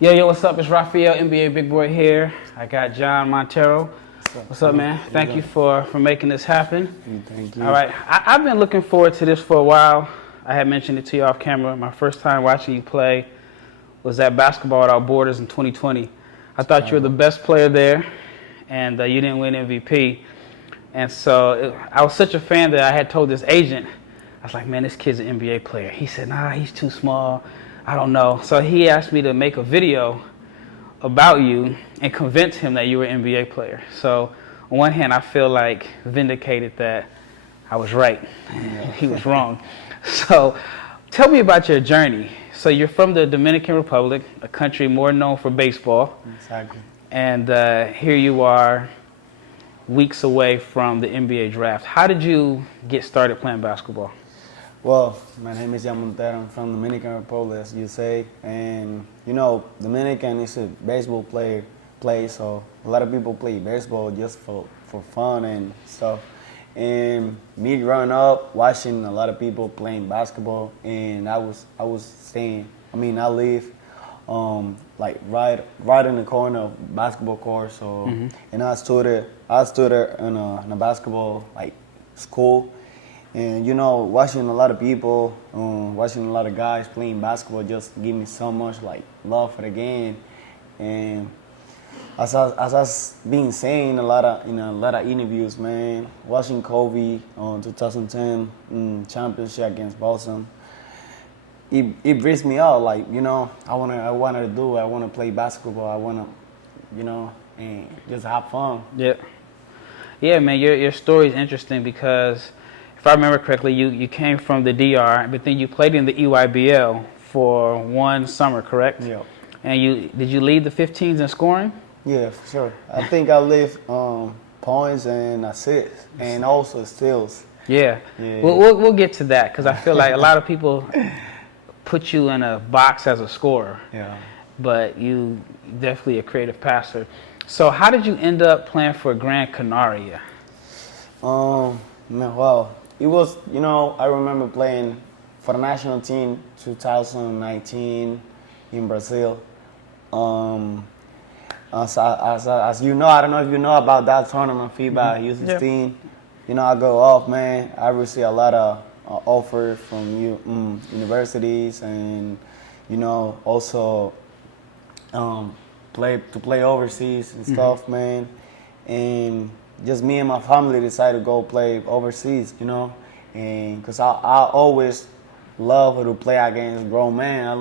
Yo, what's up? It's Rafael, NBA Big Boy here. I got John Montero. What's up, man? Thank you for making this happen. Thank you. All right, I've been looking forward to this for a while. I had mentioned it to you off camera. My first time watching you play was at Basketball Without Borders in 2020. I thought you were the best player there, and you didn't win MVP. And so I was such a fan that I had told this agent, I was like, man, this kid's an NBA player. He said, nah, he's too small. I don't know. So he asked me to make a video about you and convince him that you were an NBA player. So on one hand, I feel like vindicated that I was right. Yeah. He was wrong. So tell me about your journey. So you're from the Dominican Republic, a country more known for baseball. Exactly. And here you are weeks away from the NBA draft. How did you get started playing basketball? Well, my name is Montero. I'm from Dominican Republic, as you say. And, Dominican is a baseball place, so a lot of people play baseball just for fun and stuff. And me growing up, watching a lot of people playing basketball, and I live right in the corner of basketball court. So, and I stood there in a basketball school. And watching a lot of people, watching a lot of guys playing basketball just give me so much love for the game. And as I've been saying in a lot of interviews, man, watching Kobe on 2010 championship against Boston, it brings me out. I want to play basketball. I want to, and just have fun. Yeah, man. Your story is interesting because, if I remember correctly, you came from the DR, but then you played in the EYBL for one summer, correct? Yeah. And did you lead the 15s in scoring? Yeah, for sure. I think I led points and assists and also steals. Yeah. We'll get to that because I feel like a lot of people put you in a box as a scorer. Yeah. But you definitely a creative passer. So how did you end up playing for Gran Canaria? It was, I remember playing for the national team 2019 in Brazil. As you know, I don't know if you know about that tournament, FIBA U16. Yeah. I go off, man. I receive a lot of offers from universities and, also play overseas and stuff, man. And just me and my family decided to go play overseas, and because I always love to play against grown men.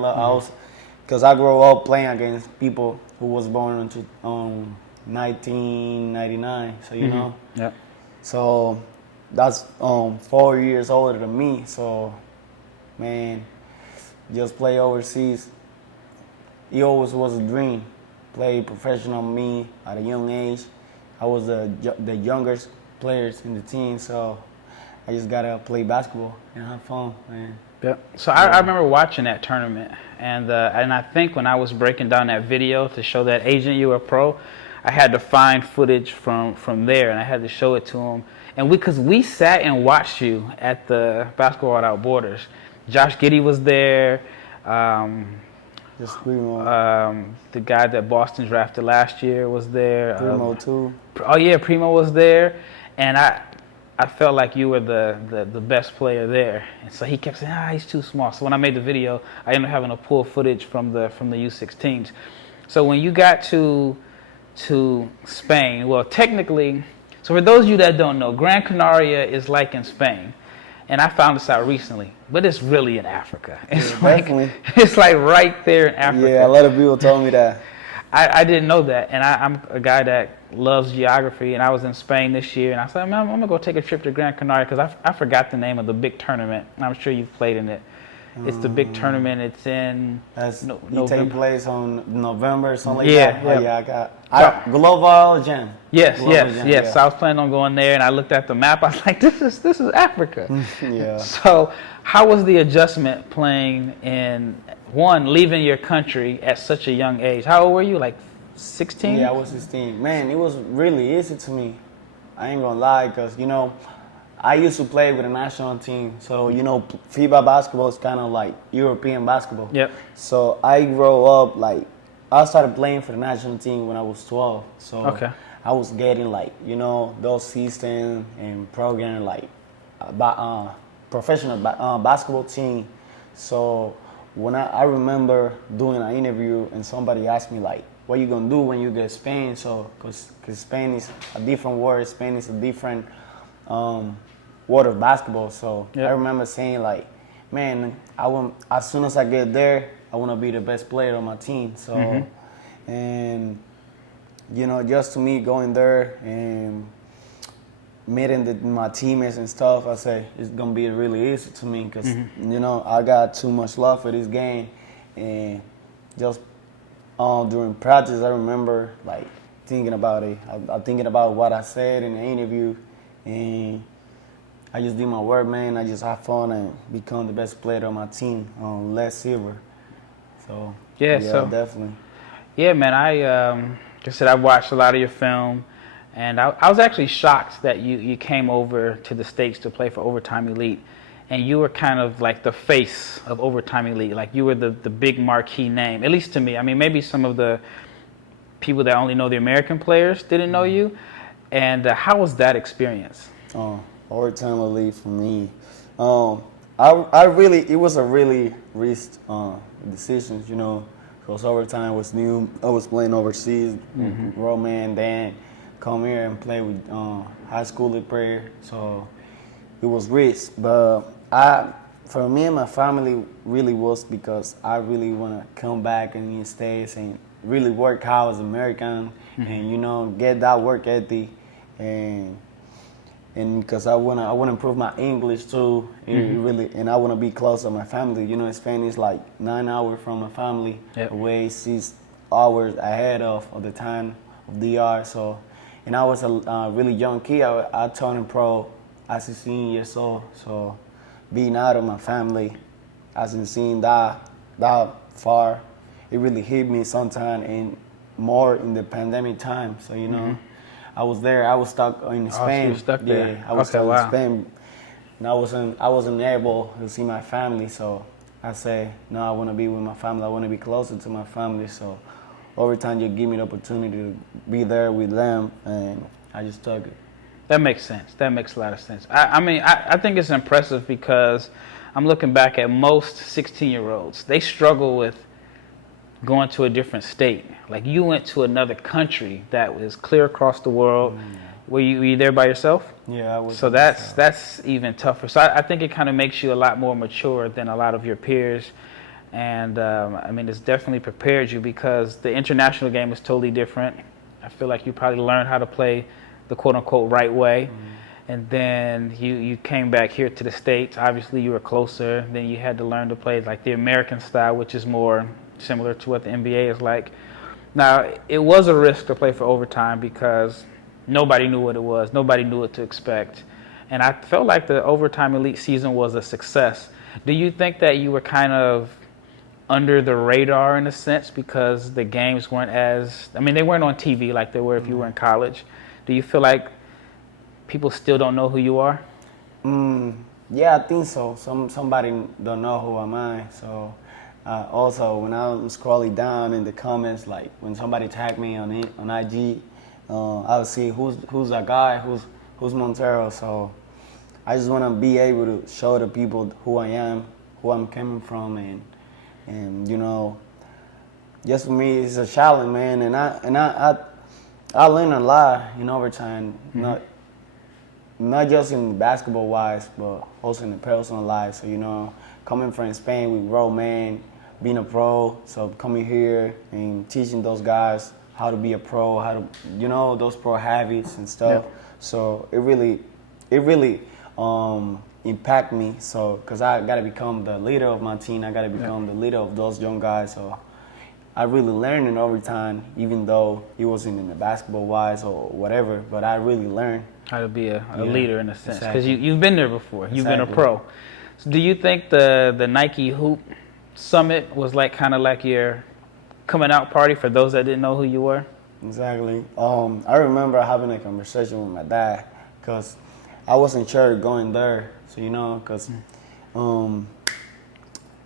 Because I grew up playing against people who was born in 1999, so Yeah. So that's 4 years older than me. So, man, just play overseas. It always was a dream. Play professional me at a young age. I was the youngest players in the team, so I just gotta play basketball and have fun, man. Yeah. So I remember watching that tournament, and I think when I was breaking down that video to show that agent you were a pro, I had to find footage from there, and I had to show it to him. And because we sat and watched you at the Basketball Without Borders. Josh Giddey was there. The guy that Boston drafted last year was there. Primo too. Oh yeah, Primo was there, and I felt like you were the best player there. And so he kept saying, he's too small. So when I made the video, I ended up having to pull footage from the U16s. So when you got to Spain, well, technically, so for those of you that don't know, Gran Canaria is like in Spain. And I found this out recently, but it's really in Africa. It's like right there in Africa. Yeah, a lot of people told me that. I didn't know that, and I'm a guy that loves geography, and I was in Spain this year, and I said, man, I'm going to go take a trip to Gran Canaria, because I forgot the name of the big tournament, and I'm sure you've played in it. It's the big tournament. It's in November. It takes place on November, something like that. Yeah, I got Global Jam. Yes. So I was planning on going there, and I looked at the map. I was like, this is Africa. Yeah. So how was the adjustment playing leaving your country at such a young age? How old were you? Like 16? Yeah, I was 16. Man, it was really easy to me. I ain't gonna lie, because I used to play with the national team, so FIBA basketball is kind of like European basketball. Yep. So I grew up I started playing for the national team when I was 12. So Okay. I was getting like, those system and program like professional basketball team. So when I remember doing an interview and somebody asked me like, what you gonna do when you get Spain? So, cause Spain is a different word. Spain is a different word of basketball. So Yep. I remember saying like, man, as soon as I get there, I want to be the best player on my team. So, and just to me going there and meeting my teammates and stuff, I say it's gonna be really easy to me because I got too much love for this game, and just during practice, I remember like thinking about it. I'm thinking about what I said in the interview, and I just did my work, man. I just have fun and become the best player on my team, less silver. So Yeah, yeah, so definitely. yeah, man. Like I said, I watched a lot of your film, and I was actually shocked that you came over to the States to play for Overtime Elite, and you were kind of like the face of Overtime Elite. Like you were the big marquee name, at least to me. I mean, maybe some of the people that only know the American players didn't know you. And how was that experience? Overtime elite for me. It was a really risk decision, because overtime was new. I was playing overseas, road man, then come here and play with high school player. So it was risk, but for me and my family really was because I really want to come back in the States and really work hard as American and get that work ethic and because I wanna improve my English too, and I wanna be close to my family. Spain is like 9 hours from my family away, 6 hours ahead of the time of DR. So, and I was a really young kid. I turned pro as 16 years old. So, being out of my family, as in seeing that far, it really hit me sometime, and more in the pandemic time. So I was there. I was stuck in Spain. So you were stuck there. Yeah, I was stuck in Spain, and I wasn't able to see my family. So I say, no, I want to be with my family. I want to be closer to my family. So every time you give me the opportunity to be there with them, and I just took it. That makes sense. That makes a lot of sense. I think it's impressive because I'm looking back at most 16-year-olds. They struggle with going to a different state. Like you went to another country that was clear across the world. Were you there by yourself? Yeah, I was. So that's even tougher. So I think it kind of makes you a lot more mature than a lot of your peers. And it's definitely prepared you because the international game is totally different. I feel like you probably learned how to play the quote-unquote right way. And then you came back here to the States. Obviously, you were closer. Then you had to learn to play like the American style, which is more similar to what the NBA is like. Now, it was a risk to play for overtime because nobody knew what it was. Nobody knew what to expect. And I felt like the Overtime Elite season was a success. Do you think that you were kind of under the radar in a sense because the games weren't they weren't on TV like they were if you were in college? Do you feel like people still don't know who you are? Yeah, I think so. Somebody don't know who am I. So also, when I'm scrolling down in the comments, like when somebody tagged me on IG, I'll see who's that guy, who's Montero. So I just want to be able to show the people who I am, who I'm coming from, and just for me, it's a challenge, man. And I learned a lot in overtime, not just in basketball wise, but also in the personal life. So coming from Spain with Roman, being a pro, so coming here and teaching those guys how to be a pro, how to those pro habits and stuff. Yep. So it really impact me. So because I got to become the leader of my team, I got to become the leader of those young guys. So I really learned in overtime, even though it wasn't in the basketball wise or whatever. But I really learned how to be a leader in a sense because exactly. you've been there before. You've been a pro. So do you think the Nike Hoop Summit was kind of like your coming out party for those that didn't know who you were? Exactly. I remember having a conversation with my dad because I wasn't sure going there. So because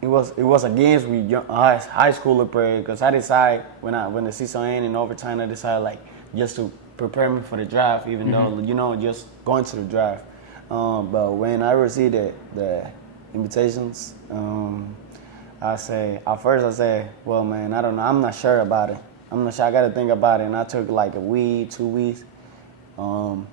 it was against we high schooler prayer because I decided when the season ended in overtime, I decided like just to prepare me for the draft, even though just going to the draft. But when I received the invitations, I say well, man, I don't know, I'm not sure about it. I'm not sure. I got to think about it, and I took like a week, 2 weeks. And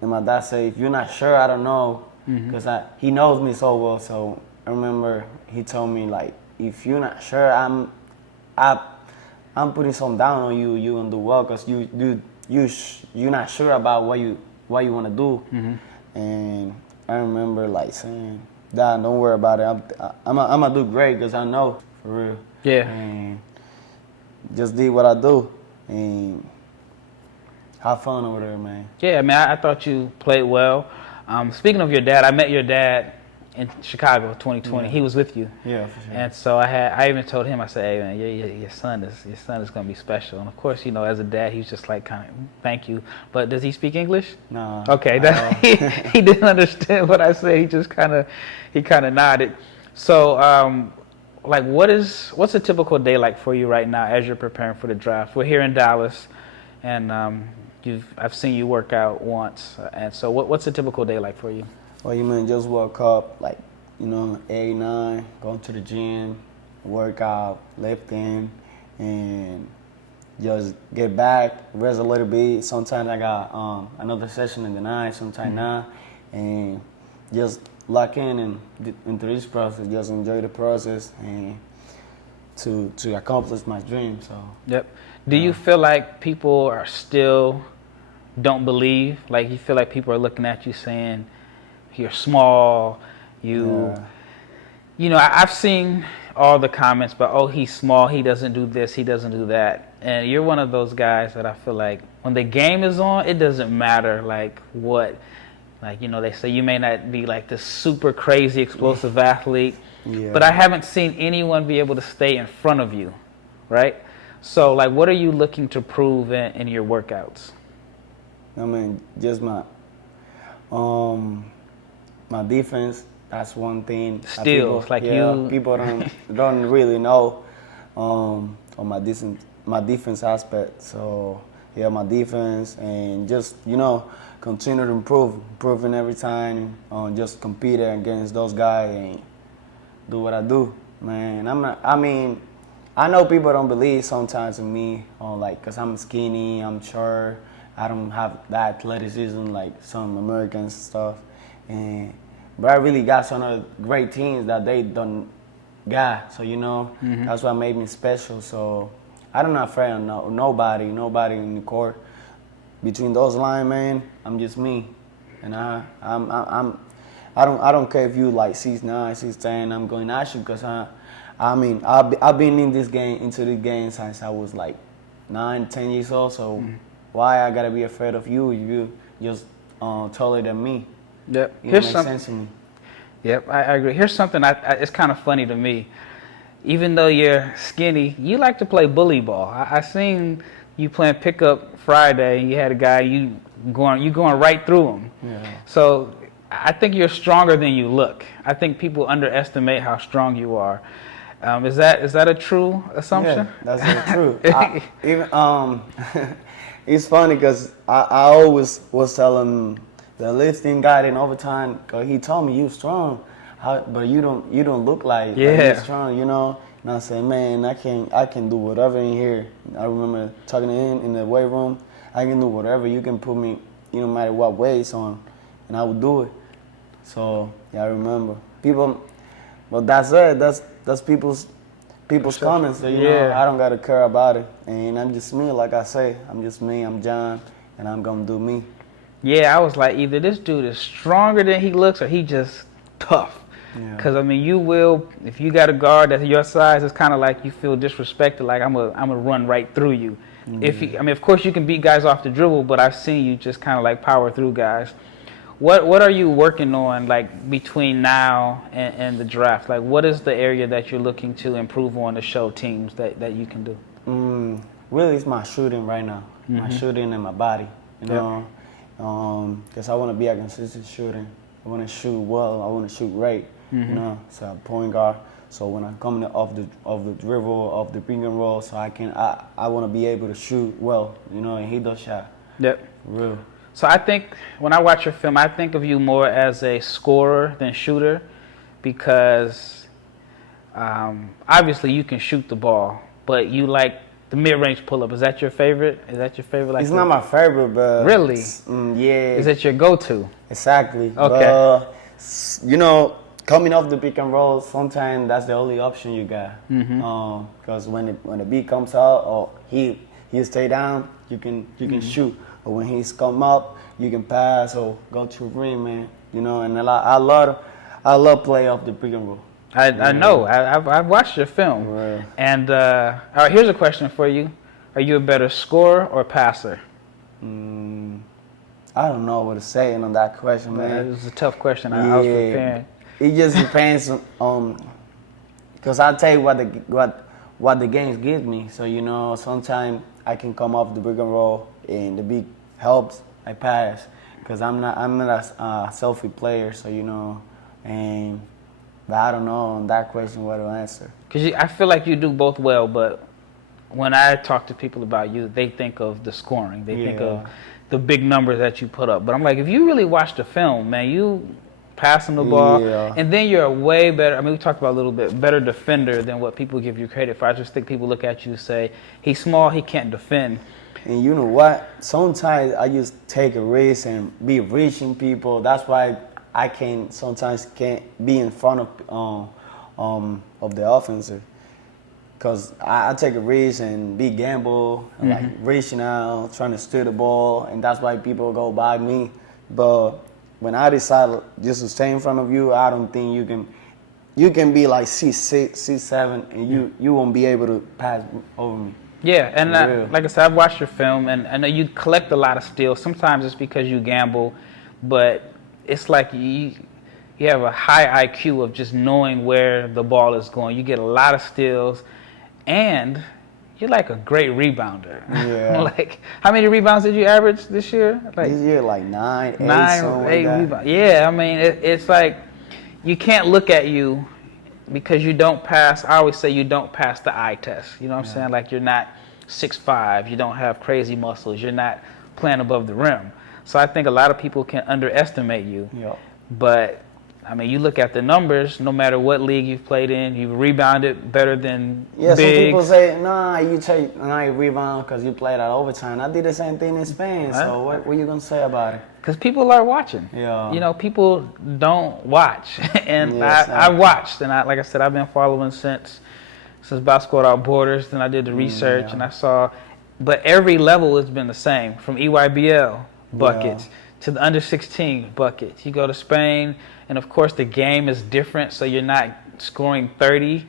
my dad said, if you're not sure, I don't know, because he knows me so well. So I remember he told me like, if you're not sure, I'm putting some down on you. You gonna do well, cause you're not sure about what you want to do. And I remember like saying, Dad, don't worry about it. I'm gonna do great, cause I know for real. Yeah. And just did what I do and have fun over there, man. Yeah, I mean, I thought you played well. Speaking of your dad, I met your dad in Chicago 2020. He was with you. Yeah, for sure. And so I even told him, I said, hey man, your son is gonna be special. And of course, as a dad, he's just like kind of thank you. But does he speak English? No. Okay, he didn't understand what I said. He just kind of nodded. So like what's a typical day like for you right now as you're preparing for the draft? We're here in Dallas, and I've seen you work out once, and so what's a typical day like for you? Well, you mean just woke up like 8, 9, going to the gym, work out, lifting, and just get back, rest a little bit. Sometimes I got another session in the night, sometimes not, and just lock in and into this process, just enjoy the process and to accomplish my dream. So. Yep. Do you feel like people are still don't believe? Like you feel like people are looking at you saying you're small, I've seen all the comments, but oh, he's small, he doesn't do this, he doesn't do that. And you're one of those guys that I feel like when the game is on, it doesn't matter like what. Like, they say you may not be like this super crazy explosive athlete, but I haven't seen anyone be able to stay in front of you, right? So, like, what are you looking to prove in your workouts? I mean, just my defense. That's one thing. Steals, people don't really know on my defense aspect. So my defense and just continue to improving every time. Just compete against those guys and do what I do, man. I know people don't believe sometimes in me, cause I'm skinny, I'm short, I don't have that athleticism like some Americans and stuff, but I really got some other great teams that they don't got. So that's what made me special. So I'm not afraid of nobody in the court. Between those lines, man, I'm just me, and I don't care if you like 6'9", 6'10". I'm going at you because I've been into this game since I was like 9, 10 years old. So why I gotta be afraid of you? You just taller than me. Yep. It makes sense to me. Yep, I agree. Here's something it's kind of funny to me. Even though you're skinny, you like to play bully ball. I seen you playing pickup Friday, and you had a guy you going right through him. Yeah. So I think you're stronger than you look. I think people underestimate how strong you are. Is that a true assumption? Yeah, that's true. It's funny because I always was telling the lifting guy in overtime, cause he told me you strong, but you don't look like you're strong, And I said, man, I can do whatever in here. I remember talking to him in the weight room. I can do whatever. You can put me, no matter what weights on, and I would do it. So I remember people, but that's it. That's people's comments. So I don't gotta care about it. And I'm just me, like I say. I'm just me. I'm John, and I'm gonna do me. Yeah, I was like, either this dude is stronger than he looks, or he just tough. Because you will, if you got a guard that's your size, it's kind of like you feel disrespected. Like I'm gonna run right through you. Of course you can beat guys off the dribble, but I've seen you just kind of like power through guys. What are you working on like between now and the draft? Like what is the area that you're looking to improve on to show teams that you can do? Really, it's my shooting right now. My shooting and my body. Because I want to be a consistent shooter. I want to shoot well. I want to shoot great. So point guard. So when I'm coming off the dribble, off the pick and roll, so I want to be able to shoot well, and hit those shots. Yep. For real. So I think when I watch your film, I think of you more as a scorer than shooter, because obviously you can shoot the ball, but you like the mid-range pull-up. Is that your favorite? Like it's not my favorite, but really, yeah. Is it your go-to? Exactly. Okay. But, coming off the pick and roll, sometimes that's the only option you got. Because when the beat comes out, or he stay down, you can shoot. But when he's come up, you can pass or go to the rim, man. And I love play off the pick and roll. I know. I've watched your film. Right. And all right, here's a question for you: are you a better scorer or passer? I don't know what to say on that question, man. It was a tough question. I was preparing. It just depends on, because I tell you what the games give me. So sometimes I can come off the pick and roll and the beat helps. I pass because I'm not a selfie player. But I don't know on that question what to answer. Because I feel like you do both well, but when I talk to people about you, they think of the scoring. They think of the big numbers that you put up. But I'm like, if you really watch the film, man, you passing the ball, and then you're a way better, we talked about a little bit, better defender than what people give you credit for. I just think people look at you and say, he's small, he can't defend. And you know what? Sometimes I just take a risk and be reaching people. That's why I sometimes can't be in front of the offensive. Because I take a risk and be gamble, and like reaching out, trying to steal the ball, and that's why people go by me. But when I decide just to stay in front of you, I don't think you can be like C6, C7, and you won't be able to pass over me. Yeah, and like I said, I've watched your film, and I know you collect a lot of steals. Sometimes it's because you gamble, but it's like you have a high IQ of just knowing where the ball is going. You get a lot of steals, and you're like a great rebounder. Yeah. Like, how many rebounds did you average this year? This year, like 9, 8 rebounds. Yeah, it's like you can't look at you because you don't pass. I always say you don't pass the eye test. You know what I'm saying? Like, you're not 6'5", you don't have crazy muscles, you're not playing above the rim. So I think a lot of people can underestimate you. Yeah. But you look at the numbers, no matter what league you've played in, you've rebounded better than bigs. Some people say, you rebound because you played at overtime. I did the same thing in Spain, so what are you going to say about it? Because people are watching. Yeah. People don't watch. And I watched, and like I said, I've been following since Basketball Without Borders. Then I did the research, and I saw, but every level has been the same, from EYBL buckets to the under 16 buckets. You go to Spain, and of course the game is different, so you're not scoring 30,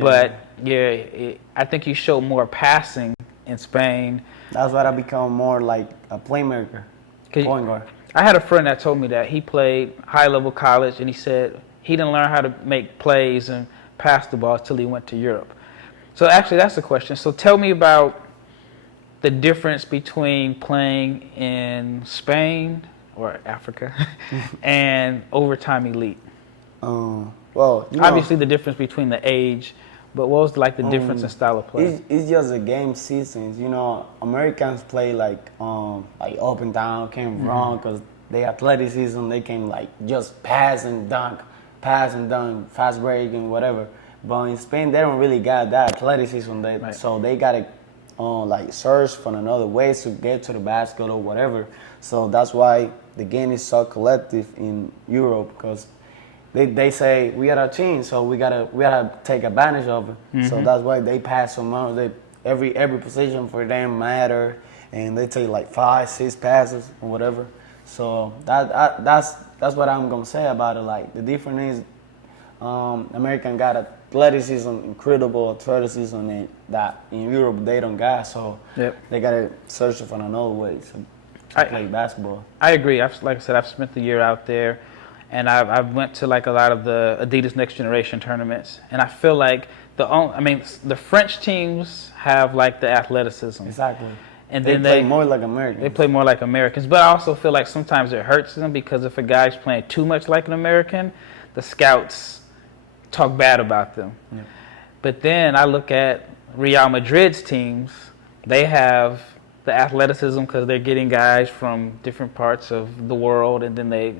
but I think you show more passing in Spain. That's why I become more like a playmaker, point guard. I had a friend that told me that he played high-level college, and he said he didn't learn how to make plays and pass the ball until he went to Europe. So actually, that's the question. So tell me about the difference between playing in Spain or Africa and overtime elite. Obviously the difference between the age, but what was like the difference in style of play? It's just a game seasons. Americans play like up and down, can't run because they athleticism. They can like just pass and dunk, fast break and whatever. But in Spain, they don't really got that athleticism. So they gotta search for another ways to get to the basket or whatever. So that's why the game is so collective in Europe, because they say we are a team, so we gotta take advantage of it. So that's why they pass so much. Every position for them matter, and they take like 5, 6 passes or whatever. So that's what I'm gonna say about it. Like, the difference is American got athleticism, incredible athleticism, and that in Europe they don't got. So they gotta search for another way to play basketball. I agree. Like I said, I've spent the year out there, and I've went to like a lot of the Adidas Next Generation tournaments, and I feel like the French teams have like the athleticism. Exactly. And they then play more like Americans. They play more like Americans, but I also feel like sometimes it hurts them, because if a guy's playing too much like an American, the scouts talk bad about them. Yeah. But then I look at Real Madrid's teams. They have the athleticism because they're getting guys from different parts of the world, and then they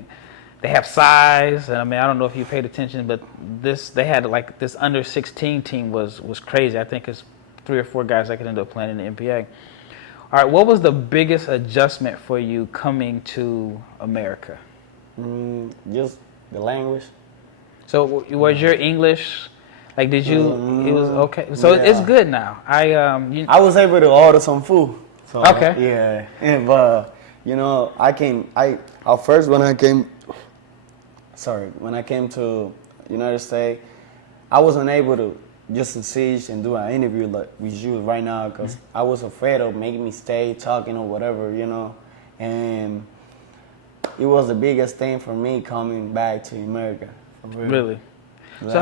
have size. And I mean, I don't know if you paid attention, but they had like this under 16 team was crazy. I think it's 3 or 4 guys that could end up playing in the NBA. All right, what was the biggest adjustment for you coming to America? Just the language. So was your English, like, did you, it was okay? So it's good now. I was able to order some food. So, okay. Yeah. And, but, you know, at first when I came to United States, I wasn't able to just succeed and do an interview like with you right now because I was afraid of making me stay talking or whatever, you know. And it was the biggest thing for me coming back to America. Really? So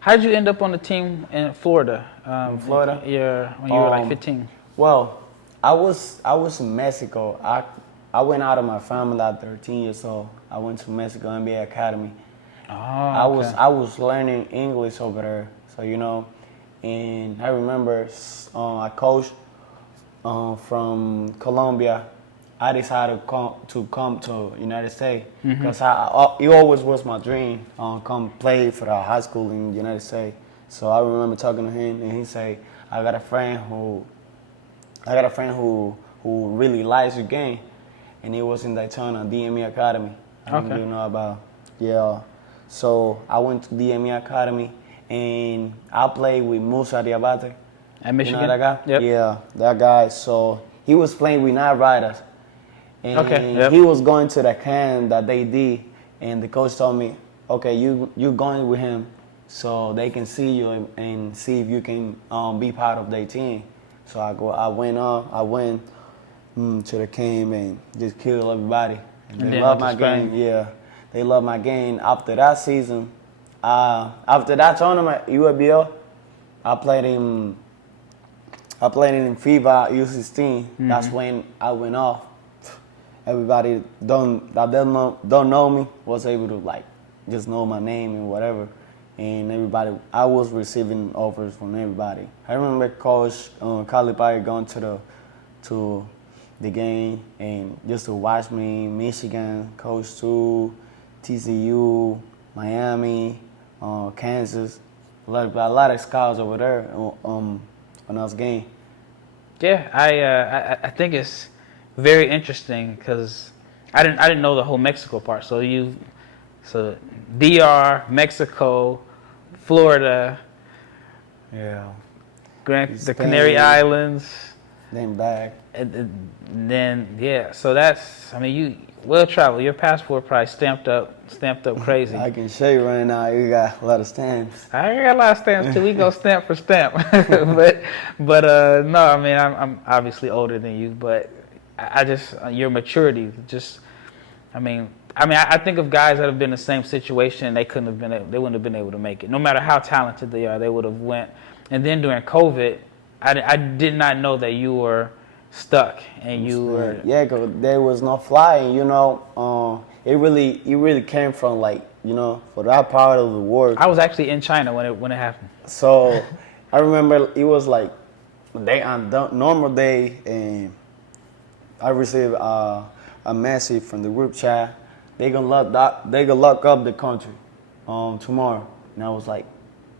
how did you end up on the team in Florida? In Florida? Yeah, when you were like 15. Well, I was in Mexico. I went out of my family at 13 years old. I went to Mexico NBA Academy. Oh, okay. I was learning English over there, so you know. And I remember a coach from Colombia. I decided to come to United States because it always was my dream come play for the high school in the United States. So I remember talking to him, and he said, "I got a friend who really likes the game," and he was in Daytona, DME Academy. I don't know if you know about. Yeah. So I went to DME Academy, and I played with Musa Diabate. At Michigan? You know that guy? Yep. Yeah, that guy. So he was playing with Night Riders. And he was going to the camp that they did, and the coach told me, "Okay, you going with him, so they can see you and see if you can be part of their team." So I went to the camp and just killed everybody. And they love my game. Yeah, they love my game. After that season, after that tournament, UABL, I played in FIBA U16. That's when I went off. Everybody that don't know me was able to like just know my name and whatever, and everybody I was receiving offers from everybody. I remember Coach Calipari going to the game and just to watch me. Michigan, Coach 2, TCU, Miami, Kansas, a lot of scouts over there on us game. Yeah, I think it's very interesting because I didn't know the whole Mexico part. So DR, Mexico, Florida, the Canary Islands, then back, and then So that's, I mean, you well traveled. Your passport probably stamped up crazy. I can show you right now. You got a lot of stamps. I got a lot of stamps too. We go stamp for stamp, but no, I mean I'm obviously older than you, but I just your maturity just, I think of guys that have been in the same situation and they wouldn't have been able to make it. No matter how talented they are, they would have went. And then during COVID, I did not know that you were stuck and you were. Yeah, cause there was no flying. You know, it really came from like, you know, for that part of the world. I was actually in China when it happened. So I remember it was like normal day, and I received a message from the group chat. They gonna lock up the country tomorrow, and I was like,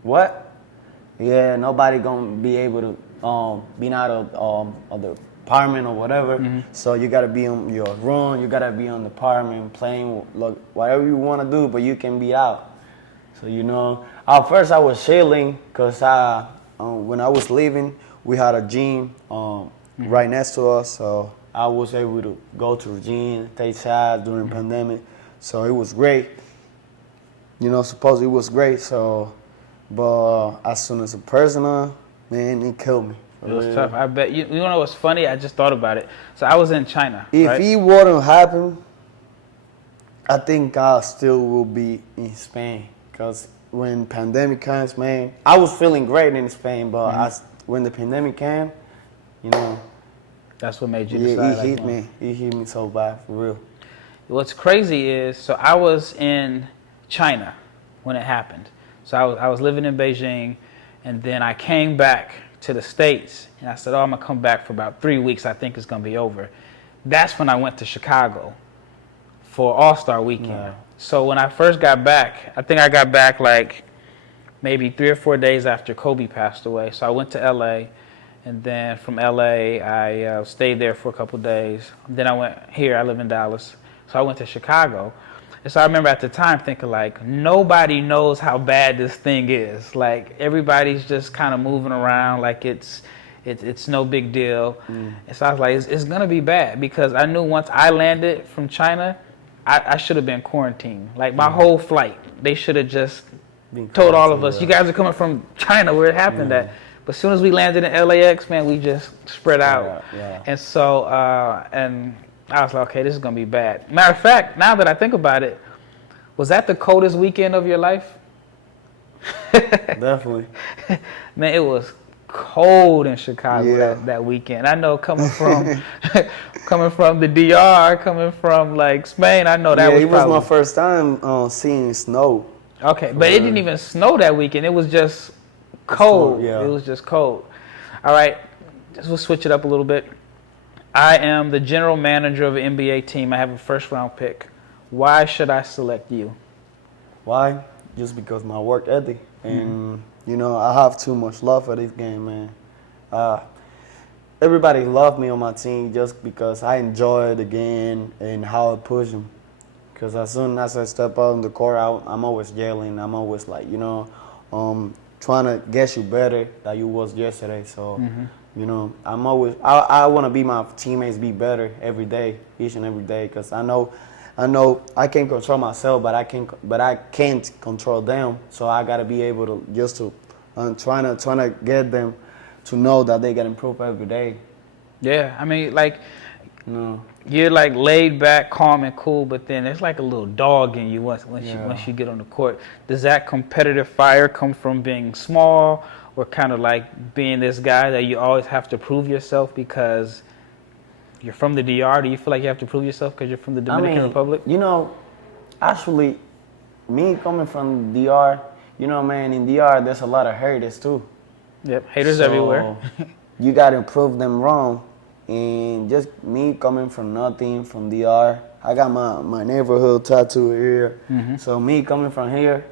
what? Yeah, nobody gonna be able to be out of the apartment or whatever. So you gotta be in your room. You gotta be on the apartment playing whatever you wanna do, but you can be out. So you know, at first I was chilling because when I was leaving, we had a gym right next to us, so I was able to go to the gym, take shots during pandemic. So it was great. You know, supposedly it was great. So, but as soon as a personal, man, it killed me. It was tough. I bet. You know what's funny? I just thought about it. So I was in China. If right? it wouldn't happen, I think I still will be in Spain. Because when pandemic comes, man, I was feeling great in Spain, but when the pandemic came, you know, that's what made you decide. It hit me. It hit me so bad, for real. What's crazy is, so I was in China when it happened. So I was living in Beijing, and then I came back to the States, and I said, oh, I'm going to come back for about 3 weeks. I think it's going to be over. That's when I went to Chicago for All-Star Weekend. Yeah. So when I first got back, I think I got back like maybe 3 or 4 days after Kobe passed away. So I went to L.A., and then from L.A., I stayed there for a couple days. Then I went here. I live in Dallas. So I went to Chicago. And so I remember at the time thinking, like, nobody knows how bad this thing is. Like, everybody's just kind of moving around like it's no big deal. And so I was like, it's going to be bad, because I knew once I landed from China, I should have been quarantined. Like, my whole flight, they should have just told all of us, you guys are coming from China where it happened at. But as soon as we landed in LAX, man, we just spread out. Yeah. And so, and I was like, okay, this is going to be bad. Matter of fact, now that I think about it, was that the coldest weekend of your life? Definitely. Man, it was cold in Chicago that weekend. I know coming from coming from the DR, coming from like Spain, I know that was it was my first time seeing snow. Okay, but it didn't even snow that weekend. It was just cold. Yeah. It was just cold. All right, we'll switch it up a little bit. I am the general manager of an NBA team. I have a first-round pick. Why should I select you? Why? Just because my work ethic. And, you know, I have too much love for this game, man. Everybody loved me on my team just because I enjoy the game and how I push them. Because as soon as I step out on the court, I'm always yelling. I'm always like, you know, trying to get you better than you was yesterday. So, you know, I want to be my teammates be better every day, each and every day. Because I know I can control myself, but I can't control them. So I gotta be able to just to trying to get them to know that they can improve every day. Yeah, I mean, like, you're like laid back, calm and cool, but then there's like a little dog in you once you get on the court. Does that competitive fire come from being small, or kind of like being this guy that you always have to prove yourself because you're from the DR? Do you feel like you have to prove yourself because you're from the Dominican Republic? You know, actually, me coming from DR, you know, man, in DR, there's a lot of haters too. Yep, haters everywhere. You got to prove them wrong. And just me coming from nothing, from DR, I got my neighborhood tattoo here. So me coming from here,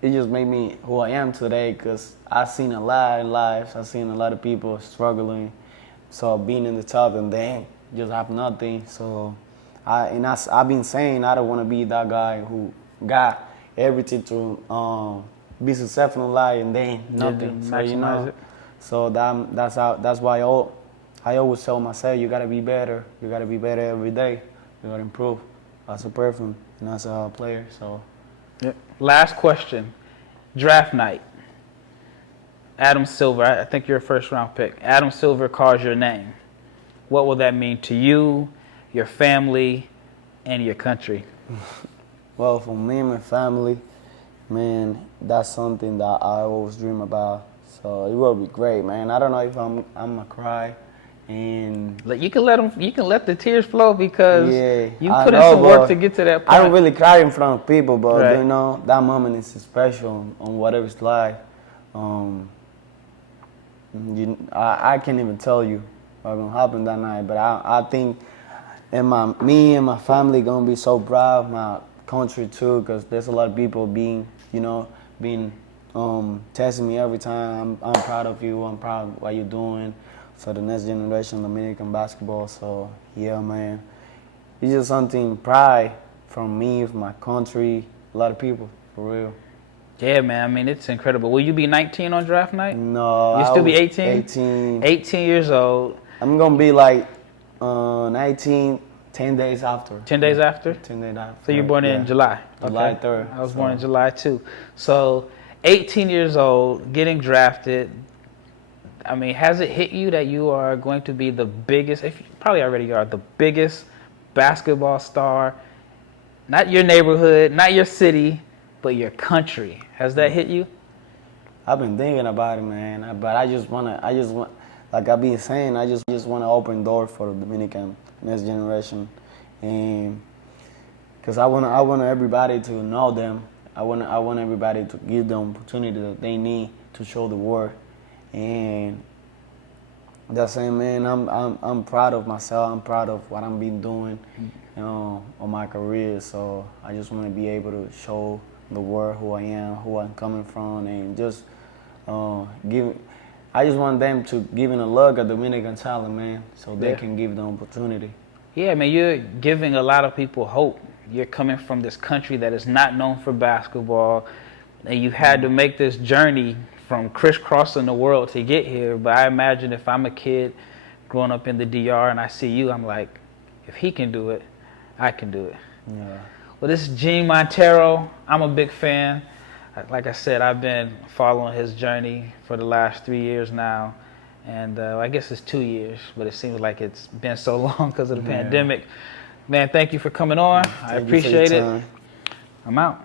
it just made me who I am today, because I've seen a lot of lives. I've seen a lot of people struggling. So being in the top and then just have nothing. So I've been saying I don't want to be that guy who got everything to be successful in life and then nothing. So, you know, so that's why I always tell myself, you gotta be better. You gotta be better every day. You gotta improve as a person and as a player. So. Yep. Last question. Draft night. Adam Silver, I think you're a first-round pick. Adam Silver calls your name. What will that mean to you, your family, and your country? Well, for me and my family, man, that's something that I always dream about. So it will be great, man. I don't know if I'm gonna cry, and you can let the tears flow, because you put in know, some work to get to that point. I don't really cry in front of people, but right. You know, that moment is special on whatever it's like. I can't even tell you what's gonna happen that night, but I think me and my family gonna be so proud, my country too, because there's a lot of people being testing me every time. I'm proud of you. I'm proud of what you're doing for the next generation of Dominican basketball. So yeah, man, it's just something pride from me, from my country, a lot of people, for real. Yeah, man. I mean, it's incredible. Will you be 19 on draft night? No, You'll still be 18? 18. 18 years old. I'm gonna be like 19, 10 days after. 10 days after? 10 days after. So you're born in July? July Okay. 3rd. I was born in July too. So 18 years old, getting drafted. I mean, has it hit you that you are going to be the biggest, if you probably already are, the biggest basketball star, not your neighborhood, not your city, but your country? Has that hit you? I've been thinking about it, man. But I just want, like I've been saying, I just want to open doors for the Dominican next generation. And Cause I want everybody to know them. I want everybody to give them opportunity that they need to show the world. And that's it, man. I'm proud of myself. I'm proud of what I'm been doing, on my career. So I just want to be able to show the world who I am, who I'm coming from, and just give. I just want them to give a look at Dominican talent, man, so they can give them opportunity. Yeah, man, you're giving a lot of people hope. You're coming from this country that is not known for basketball, and you had to make this journey from crisscrossing the world to get here. But I imagine if I'm a kid growing up in the DR and I see you, I'm like, if he can do it, I can do it. Yeah. Well, this is Gene Montero. I'm a big fan. Like I said, I've been following his journey for the last 3 years now. And I guess it's 2 years, but it seems like it's been so long because of the pandemic. Man, thank you for coming on. I appreciate it. I'm out.